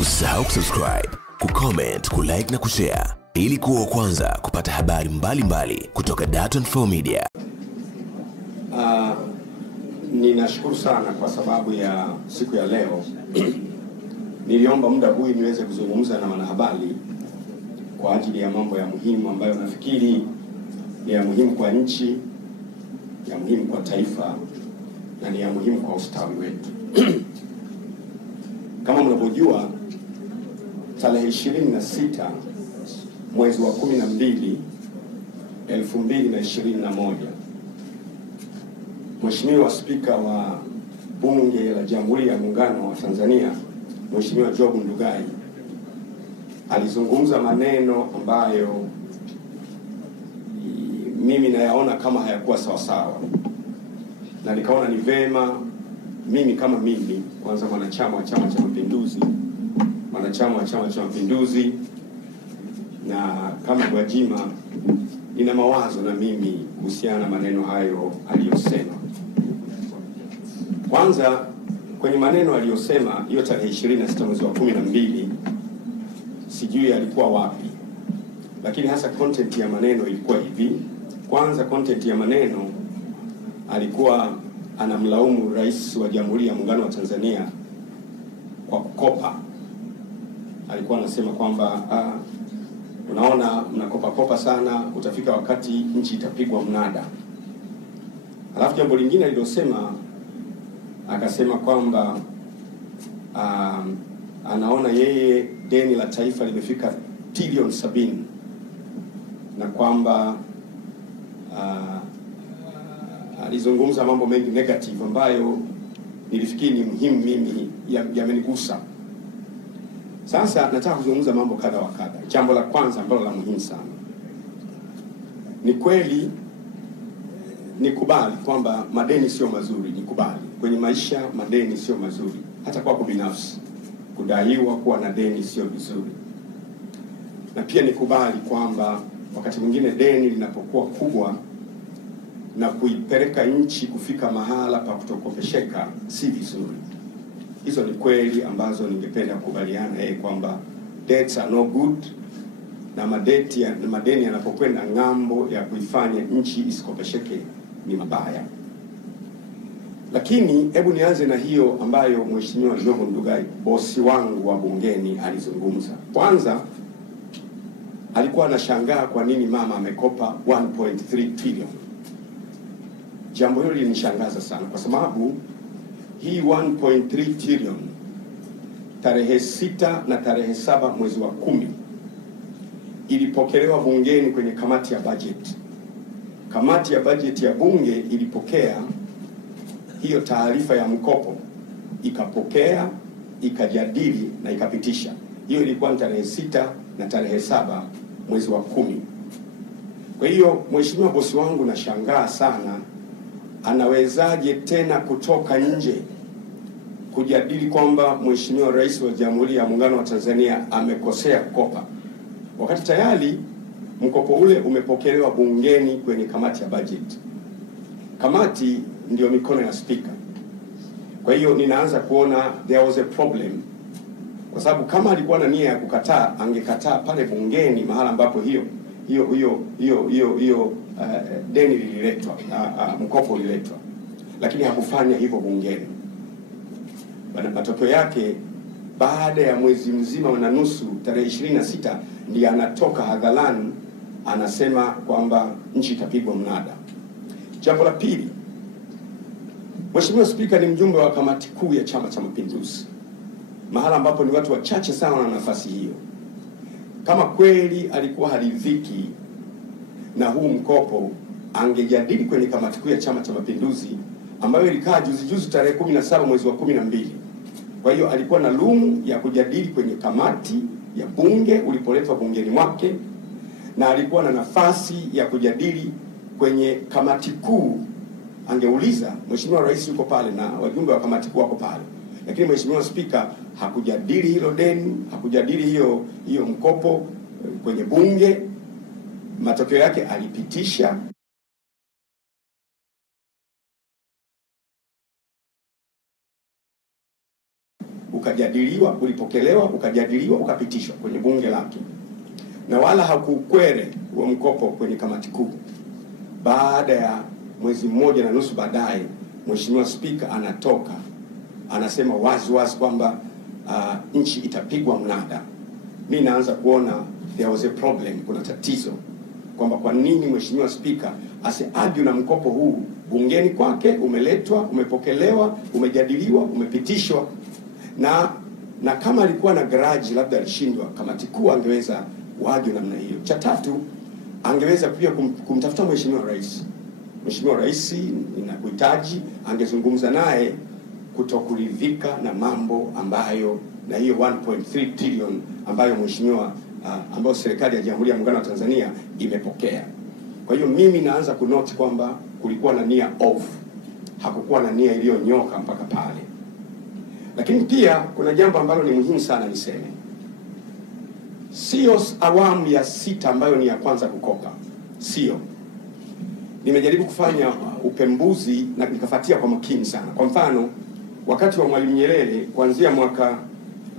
Usisahau kusubscribe, kucomment, kulike na kushare ili kuwa wa kwanza kupata habari mbalimbali kutoka Dar24 Media. Ninashukuru sana kwa sababu ya siku ya leo. Niliomba muda huu niweze kuzungumza na wanahabari kwa ajili ya mambo ya muhimu ambayo nafikiri ni ya muhimu kwa nchi, ya muhimu kwa taifa na ni ya muhimu kwa ustawi wetu. Kama mnavyojua, tarehe 26 mwezi wa 12 2021, Mheshimiwa Spika wa Bunge la Jamhuri ya Muungano wa Tanzania, Mheshimiwa Job Ndugai, alizungumza maneno ambayo mimi nayaona kama hayakuwa sawa, na nikaona ni vema mimi kama mimi, kwanza mwanachama wa Chama cha Mapinduzi, na kama Gwajima, nina mawazo na mimi kuhusiana na maneno hayo aliyosema. Kwanza, kwenye maneno aliyosema hiyo tarehe 26 mwezi wa 12, sijui alikuwa wapi, lakini hasa content ya maneno ilikuwa hivi. Kwanza, content ya maneno alikuwa anamlaumu Rais wa Jamhuri ya Muungano wa Tanzania kwa kukopa. Alikuwa anasema kwamba unaona mnakopa sana, utafika wakati nchi itapigwa mnada. Alafu jambo lingine alilosema, akasema kwamba anaona yeye deni la taifa limefika trilioni 70, na kwamba alizungumza mambo mengi negative ambayo nilifikiri ni muhimu mimi, yamenigusa. Sasa nataka kuzungumza mambo kadha wa kadha. Jambo la kwanza ambalo la muhimu sana, ni kweli nikubali kwamba madeni sio mazuri. Nikubali kwenye maisha madeni sio mazuri, hata kwako binafsi kudaiwa kuwa na deni sio vizuri. Na pia nikubali kwamba wakati mwingine deni linapokuwa kubwa na kuipeleka nchi kufika mahala pa kutokopesheka si vizuri. Hizo ni kweli ambazo ningependa kukubaliana kwamba debts are no good, na madeni yanapokwenda ng'ambo ya kuifanya nchi isikopesheke ni mabaya. Lakini hebu nianze na hiyo ambayo Mheshimiwa Job Ndugai, bosi wangu wa bungeni, alizungumza. Kwanza, alikuwa anashangaa kwa nini mama amekopa 1.3 trillion. Jambo hilo linishangaza sana kwa sababu hii 1.3 trillion tarehe 6 na tarehe 7 mwezi wa 10 ilipokelewa bungeni kwenye kamati ya budget. Kamati ya budget ya bunge ilipokea hiyo taarifa ya mkopo, ikapokea, ikajadili na ikapitisha. Hiyo ilikuwa tarehe 6 na tarehe 7 mwezi wa 10. Kwa hiyo Mheshimiwa bosi wangu, nashangaa sana anawezaje tena kutoka nje kujadili kwamba Mheshimiwa Rais wa Jamhuri ya Muungano wa Tanzania amekosea kukopa, wakati tayari mkopo ule umepokelewa bungeni kwenye kamati ya budget. Kamati ndio mikono ya spika. Kwa hiyo ninaanza kuona there was a problem, kwa sababu kama alikuwa na nia ya kukataa, angekataa pale bungeni mahala ambapo hiyo deni lililetwa, mkopo uliletwa, lakini hakufanya hivyo bungeni. Matokeo yake, baada ya mwezi mzima na nusu, tarehe 26 ndiye anatoka hadharani anasema kwamba nchi itapigwa mnada. Jambo la pili, Mheshimiwa Spika ni mjumbe wa kamati kuu ya Chama cha Mapinduzi, mahala ambapo ni watu wachache sana na nafasi hiyo. Kama kweli alikuwa haridhiki na huu mkopo, angejadili kwenye kamati kuu ya Chama cha Mapinduzi ambayo ilikaa juzi tarehe 17 mwezi wa 12. Kwa hiyo alikuwa na room ya kujadili kwenye kamati ya bunge ulipoletwa bungeni mwake, na alikuwa na nafasi ya kujadili kwenye kamati kuu. Angeuliza, Mheshimiwa Rais yuko pale na wajumbe wa kamati kuu wako pale, lakini Mheshimiwa Spika hakujadili hilo deni, hakujadili hiyo mkopo kwenye bunge. Matokeo yake alipitisha ukajadiliwa, ulipokelewa, ukajadiliwa, ukapitishwa kwenye bunge lake, na wala hakukwere huo mkopo kwenye kamati kuu. Baada ya mwezi mmoja na nusu baadaye, Mheshimiwa Spika anatoka anasema wazi wazi kwamba nchi itapigwa mnada. Mimi naanza kuona there was a problem, kuna tatizo, kwamba kwa nini Mheshimiwa Spika asiargue na mkopo huu bungeni kwake, umeletwa, umepokelewa, umejadiliwa, umepitishwa, na kama alikuwa na garage labda alishindwa, kamati kuu angeweza kuargue namna hiyo. Cha tatu, angeweza pia kumtafuta Mheshimiwa Rais. Mheshimiwa Rais, ninakuhitaji, angezungumza naye kutokuridhika na mambo ambayo, na hiyo 1.3 trillion ambayo Mheshimiwa ambayo serikali ya Jamhuri ya Muungano wa Tanzania imepokea. Kwa hiyo mimi naanza kunote kwamba kulikuwa na nia off, hakukuwa na nia iliyonyoka mpaka pale. Lakini pia kuna jambo ambalo ni muhimu sana niseme. Sio awamu ya 6 ambayo ni ya kwanza kukopa. Sio. Nimejaribu kufanya upembuzi na nikafuatia kwa makini sana. Kwa mfano, wakati wa Mwalimu Nyerere kuanzia mwaka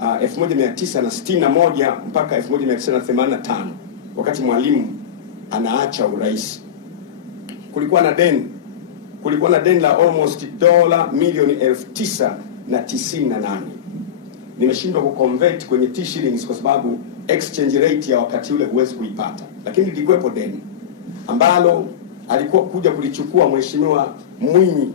1961 mpaka 1985, wakati Mwalimu anaacha urais, kulikuwa na deni la almost dola milioni 998. Nimeshindwa kuconvert kwenye T-shillings kwa sababu exchange rate ya wakati ule huwezi kuipata, lakini lilikuwepo deni ambalo alikuwa kuja kulichukua Mheshimiwa Mwinyi.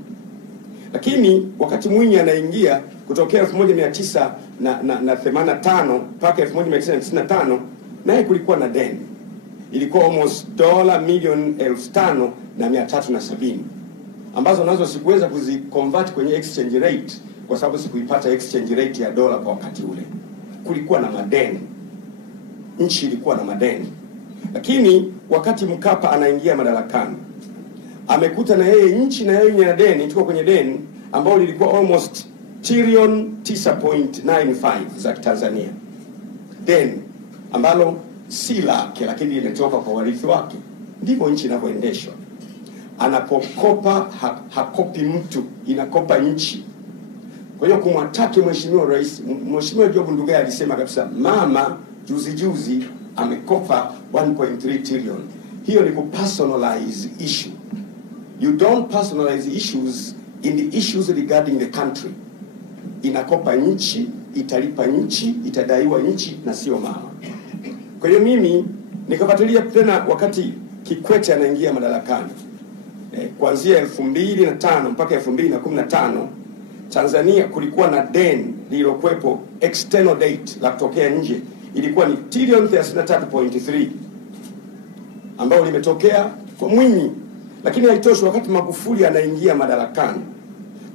Lakini wakati Mwinyi anaingia kutokea 1985 mpaka 1995, naye kulikuwa na deni, ilikuwa almost dola milioni 5,370, ambazo nazo sikuweza kuziconvert kwenye exchange rate kwa sababu sikuipata exchange rate ya dola kwa wakati ule. Kulikuwa na madeni, nchi ilikuwa na madeni. Lakini wakati Mkapa anaingia madarakani, amekuta na yeye nchi na yeye ina deni, tuko kwenye deni ambao lilikuwa almost trillion 9.95 za Tanzania. Deni ambalo si lake lakini limetoka kwa warithi wake. Ndivyo nchi inavyoendeshwa. Anapokopa hakopi mtu, inakopa nchi. Kwa hiyo kumwataki Mheshimiwa Rais, Mheshimiwa Job Ndugai alisema kabisa, mama juzi amekopa 1.3 trillion. Hiyo ni kupersonalize issue. You don't personalize issues in the issues regarding the country. Inakopa nchi, italipa nchi, itadaiwa nchi na sio mama. Kwa hiyo mimi nikafuatilia tena wakati Kikwete anaingia madarakani. Kuanzia 2005 mpaka 2015, Tanzania kulikuwa na deni lililokuwepo external debt la kutokea nje, ilikuwa ni trillion 33.3 ambao limetokea kwa Mwinyi. Lakini haitoshi, wakati Magufuli anaingia madarakani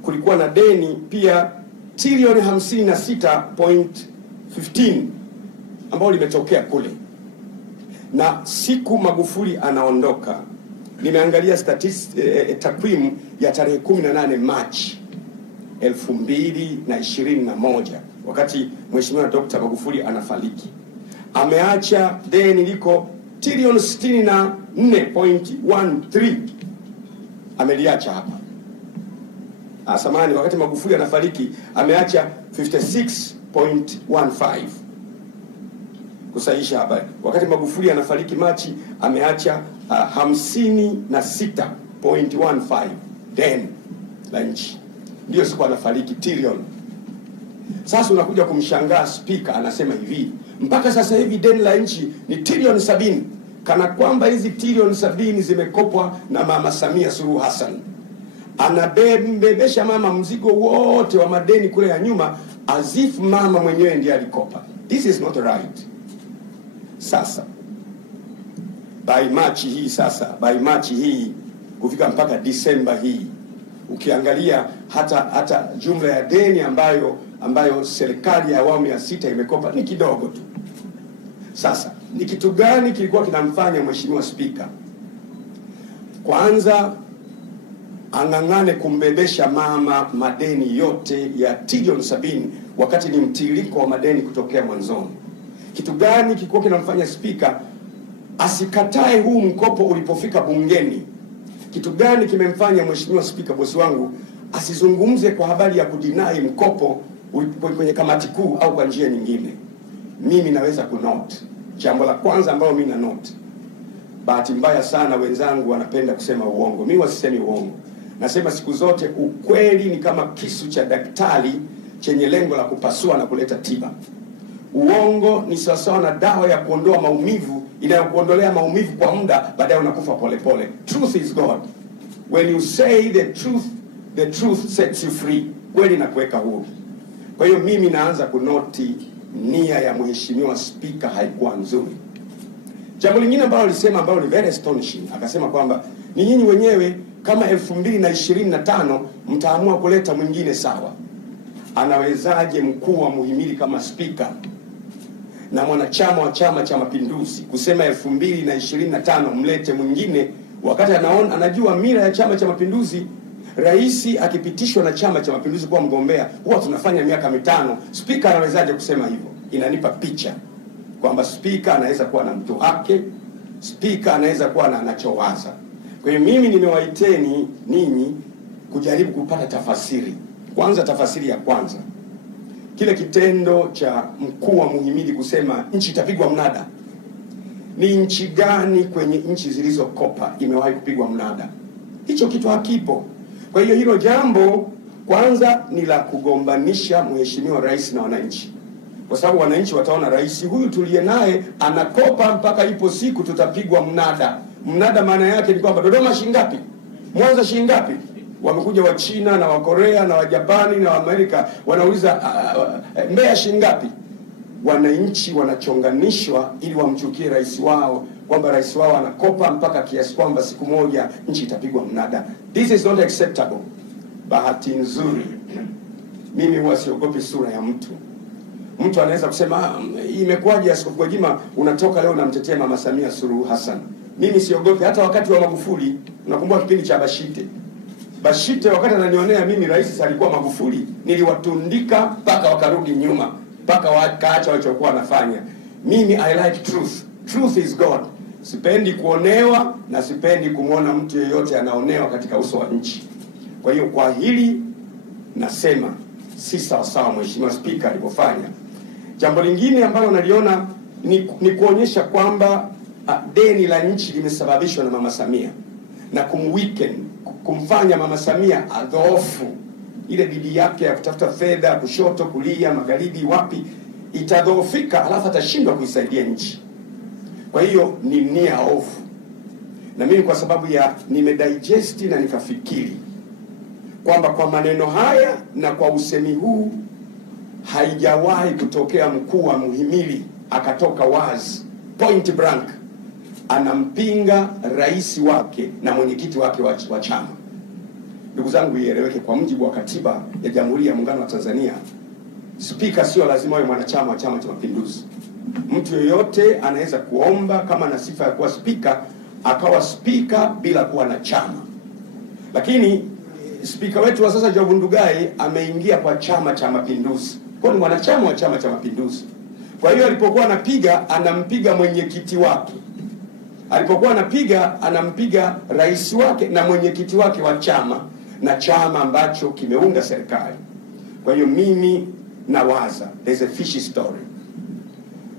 kulikuwa na deni pia trillion 56.15 ambao limetokea kule. Na siku Magufuli anaondoka, nimeangalia takwimu ya tarehe 18 Machi 2021, wakati Mheshimiwa Dr. Magufuli anafariki, ameacha deni liko trillion 64.13. Ameliacha hapa. Samahani, wakati Magufuli anafariki ameacha 56.15. Kusahisha habari. Wakati Magufuli anafariki Machi ameacha 56.15 deni la nchi. Ndio siku anafariki trillion. Sasa unakuja kumshangaa Spika anasema hivi, mpaka sasa hivi deni la nchi ni trillion 70, kana kwamba hizi trillion 70 zimekopwa na Mama Samia Suluhu Hassan. Anabebesha mama mzigo wote wa madeni kule ya nyuma, as if mama mwenyewe ndiye alikopa. This is not right. Sasa by March hii kufika mpaka December hii, ukiangalia hata jumla ya deni ambayo serikali ya awamu ya 6 imekopa ni kidogo tu. Sasa ni kitu gani kilikuwa kinamfanya Mheshimiwa Spika kwanza ang'ang'ane kumbebesha mama madeni yote ya trillion 70 wakati ni mtiririko wa madeni kutokea mwanzoni? Kitu gani kilikuwa kinamfanya Spika asikatae huu mkopo ulipofika bungeni? Kitu gani kimemfanya Mheshimiwa Spika, bosi wangu, asizungumze kwa habari ya kudinai mkopo kwenye kamati kuu au kwa njia nyingine, mimi naweza kunote. Jambo la kwanza ambalo mimi na note, bahati mbaya sana wenzangu wanapenda kusema uongo. Mimi wasisemi uongo. Nasema siku zote ukweli ni kama kisu cha daktari chenye lengo la kupasua na kuleta tiba. Uongo ni sawasawa na dawa ya kuondoa maumivu inayokuondolea maumivu kwa muda, baadaye unakufa polepole. Truth is God. When you say the truth sets you free. Kweli na kuweka huru. Kwa hiyo mimi naanza kunoti nia ya Mheshimiwa Spika haikuwa nzuri. Jambo lingine ambalo alisema, ambalo ni very astonishing, akasema kwamba ni nyinyi wenyewe kama 2025 mtaamua kuleta mwingine, sawa. Anawezaje mkuu wa muhimili kama Spika na mwanachama wa Chama cha Mapinduzi kusema 2025 mlete mwingine, wakati anajua mira ya Chama cha Mapinduzi? Rais akipitishwa na Chama cha Mapinduzi kuwa mgombea huwa tunafanya miaka 5. Spika anawezaje kusema hivyo? Inanipa picha kwamba Spika anaweza kuwa na mtu wake, Spika anaweza kuwa na anachowaza. Kwa hiyo mimi nimewaiteni ninyi kujaribu kupata tafasiri. Kwanza, tafasiri ya kwanza, kile kitendo cha mkuu wa muhimili kusema nchi itapigwa mnada, ni nchi gani kwenye nchi zilizokopa imewahi kupigwa mnada? Hicho kitu hakipo. Kwa hiyo hilo jambo kwanza ni la kugombanisha Mheshimiwa Rais na wananchi, kwa sababu wananchi wataona rais huyu tuliye naye anakopa mpaka ipo siku tutapigwa mnada. Mnada maana yake ni kwamba Dodoma shingapi, Mwanza shingapi. Wamekuja wa China na wa Korea na wa Japani na wa Amerika wanauliza Mbeya shingapi. Wananchi wanachonganishwa ili wamchukie rais wao, kwamba rais wao anakopa mpaka kiasi kwamba siku moja nchi itapigwa mnada. This is not acceptable. Bahati nzuri mimi huwa siogopi sura ya mtu. Mtu anaweza kusema imekuwaje Askofu Gwajima unatoka leo unamtetea Mama Samia Suluhu Hassan. Mimi siogopi. Hata wakati wa Magufuli, unakumbuka kipindi cha Bashite wakati ananionea mimi rais alikuwa Magufuli, niliwatundika mpaka wakarudi nyuma, mpaka wakaacha walichokuwa wanafanya. Mimi I like truth. Truth is God. Sipendi kuonewa na sipendi kumwona mtu yeyote anaonewa katika uso wa nchi. Kwa hiyo kwa hili nasema si sawa Mheshimiwa Spika alipofanya. Jambo lingine ambalo naliona ni kuonyesha kwamba deni la nchi limesababishwa na Mama Samia na kumfanya Mama Samia adhoofu. Ile bidii yake ya kutafuta fedha kushoto, kulia, magharibi, wapi itadhoofika, alafu atashindwa kuisaidia nchi. Kwa hiyo ni nia ofu. Na mimi kwa sababu ya nimedigest na nikafikiri kwamba kwa maneno haya na kwa usemi huu haijawahi kutokea mkuu wa muhimili akatoka wazi point blank anampinga rais wake na mwenyekiti wake wa chama. Ndugu zangu, ieleweke, kwa mujibu wa katiba ya Jamhuri ya Muungano wa Tanzania, Spika sio lazima awe mwanachama wa Chama cha Mapinduzi. Mtu yeyote anaweza kuomba kama na sifa ya kuwa spika akawa spika bila kuwa na chama. Lakini spika wetu wa sasa Job Ndugai ameingia kwa Chama cha Mapinduzi, kwa ni mwanachama wa Chama cha Mapinduzi. Kwa hiyo alipokuwa anapiga anampiga mwenyekiti wake, alipokuwa anapiga anampiga rais wake na mwenyekiti wake wa chama, na chama ambacho kimeunda serikali. Kwa hiyo mimi nawaza there's a fishy story.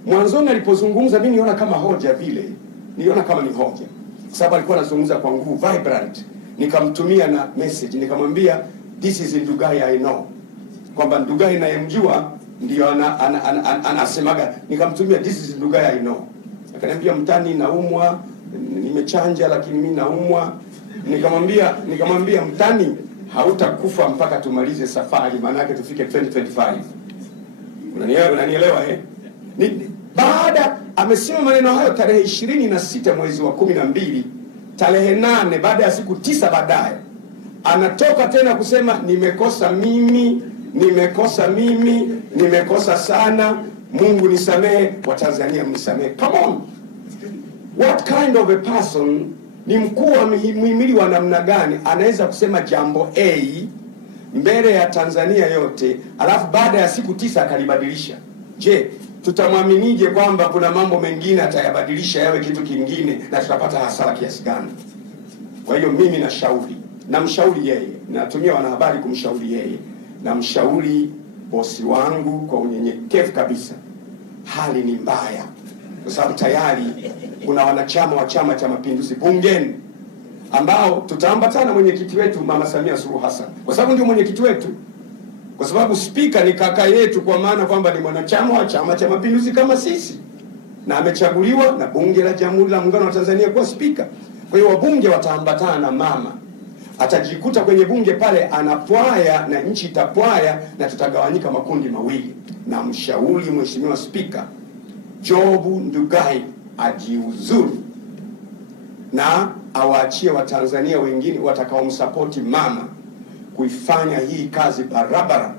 Mwanzoni alipozungumza mimi niona kama hoja vile, niona kama ni hoja, kwa sababu alikuwa anazungumza kwa nguvu, vibrant. Nikamtumia na message, nikamwambia this is Ndugai I know, kwamba Ndugai nayemjua ndio anasemaga. Nikamtumia this is Ndugai I know. Akaniambia mtani, naumwa, nimechanja lakini mimi naumwa. Nikamwambia mtani, hautakufa mpaka tumalize safari, maana yake tufike 2025. Unanielewa baada amesema maneno hayo tarehe 26 mwezi wa 12, tarehe 8 baada ya siku 9 baadaye anatoka tena kusema nimekosa mimi, nimekosa sana, Mungu nisamehe, Watanzania mnisamehe. Come on, what kind of a person? Ni mkuu wa muhimili wa namna gani anaweza kusema jambo A mbele ya Tanzania yote alafu baada ya siku 9 akalibadilisha? Je, tutamwaminije kwamba kuna mambo mengine atayabadilisha yawe kitu kingine na tutapata hasara kiasi gani? Kwa hiyo mimi namshauri yeye, natumia wanahabari kumshauri yeye, namshauri bosi wangu kwa unyenyekevu kabisa, hali ni mbaya kwa sababu tayari kuna wanachama wa Chama cha Mapinduzi bungeni ambao tutaambatana mwenyekiti wetu Mama Samia Suluhu Hassan, kwa sababu ndio mwenyekiti wetu, kwa sababu spika ni kaka yetu, kwa maana kwamba ni mwanachama wa Chama cha Mapinduzi kama sisi, na amechaguliwa na bunge la Jamhuri ya Muungano wa Tanzania kuwa spika. Kwa hiyo wabunge wataambatana na mama, atajikuta kwenye bunge pale anapwaya na nchi itapwaya, na tutagawanyika makundi mawili. Na mshauri Mheshimiwa Spika Jobu Ndugai ajiuzuru na awaachie Watanzania wengine watakaomsapoti mama kuifanya hii kazi barabara,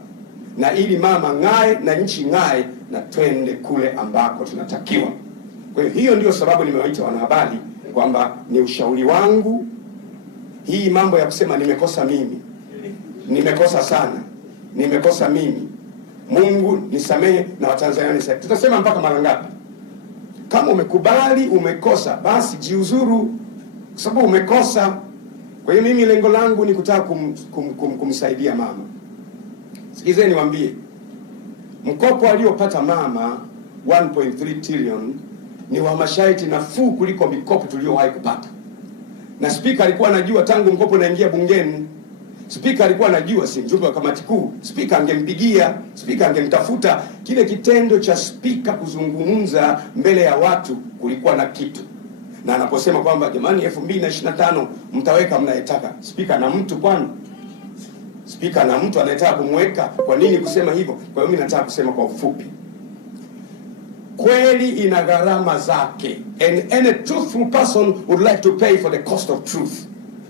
na ili mama ng'ae na nchi ng'ae na twende kule ambako tunatakiwa. Kwa hiyo ndio sababu nimewaita wanahabari, kwamba ni ushauri wangu. Hii mambo ya kusema nimekosa mimi, nimekosa sana, nimekosa mimi, Mungu nisamehe na Watanzania nisamehe, tutasema mpaka mara ngapi? Kama umekubali umekosa, basi jiuzuru, kwa sababu umekosa. Kwa hiyo mimi lengo langu ni kutaka kumsaidia mama. Sikizeni niwaambie, mkopo aliopata mama 1.3 trillion ni wa masharti nafuu kuliko mikopo tuliowahi kupata. Na spika alikuwa anajua tangu mkopo unaingia bungeni. Spika alikuwa anajua, si mjumbe wa kamati kuu, spika angempigia, spika angemtafuta. Kile kitendo cha spika kuzungumza mbele ya watu kulikuwa na kitu. Na anaposema kwamba jamani 2025 mtaweka mnayetaka, spika na mtu kwani? Spika na mtu anayetaka kumweka, kwa nini kusema hivyo? Kwa hiyo mimi nataka kusema kwa ufupi, kweli ina gharama zake, and any truthful person would like to pay for the cost of truth.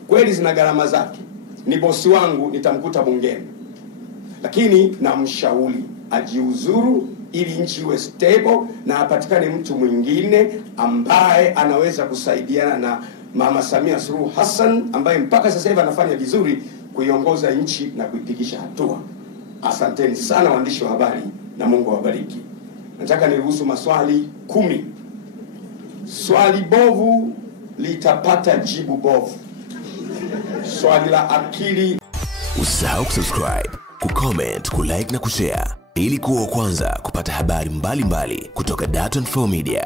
Kweli zina gharama zake. Ni bosi wangu, nitamkuta bungeni, lakini namshauri ajiuzuru ili nchi iwe stable na apatikane mtu mwingine ambaye anaweza kusaidiana na Mama Samia Suluhu Hassan, ambaye mpaka sasa hivi anafanya vizuri kuiongoza nchi na kuipigisha hatua. Asanteni sana waandishi wa habari na Mungu awabariki. Nataka niruhusu maswali 10. Swali bovu litapata jibu bovu. Swali la akili. Usisahau kusubscribe, kucomment, kulike na kushare ili kuwa wa kwanza kupata habari mbalimbali kutoka Dar24 Media.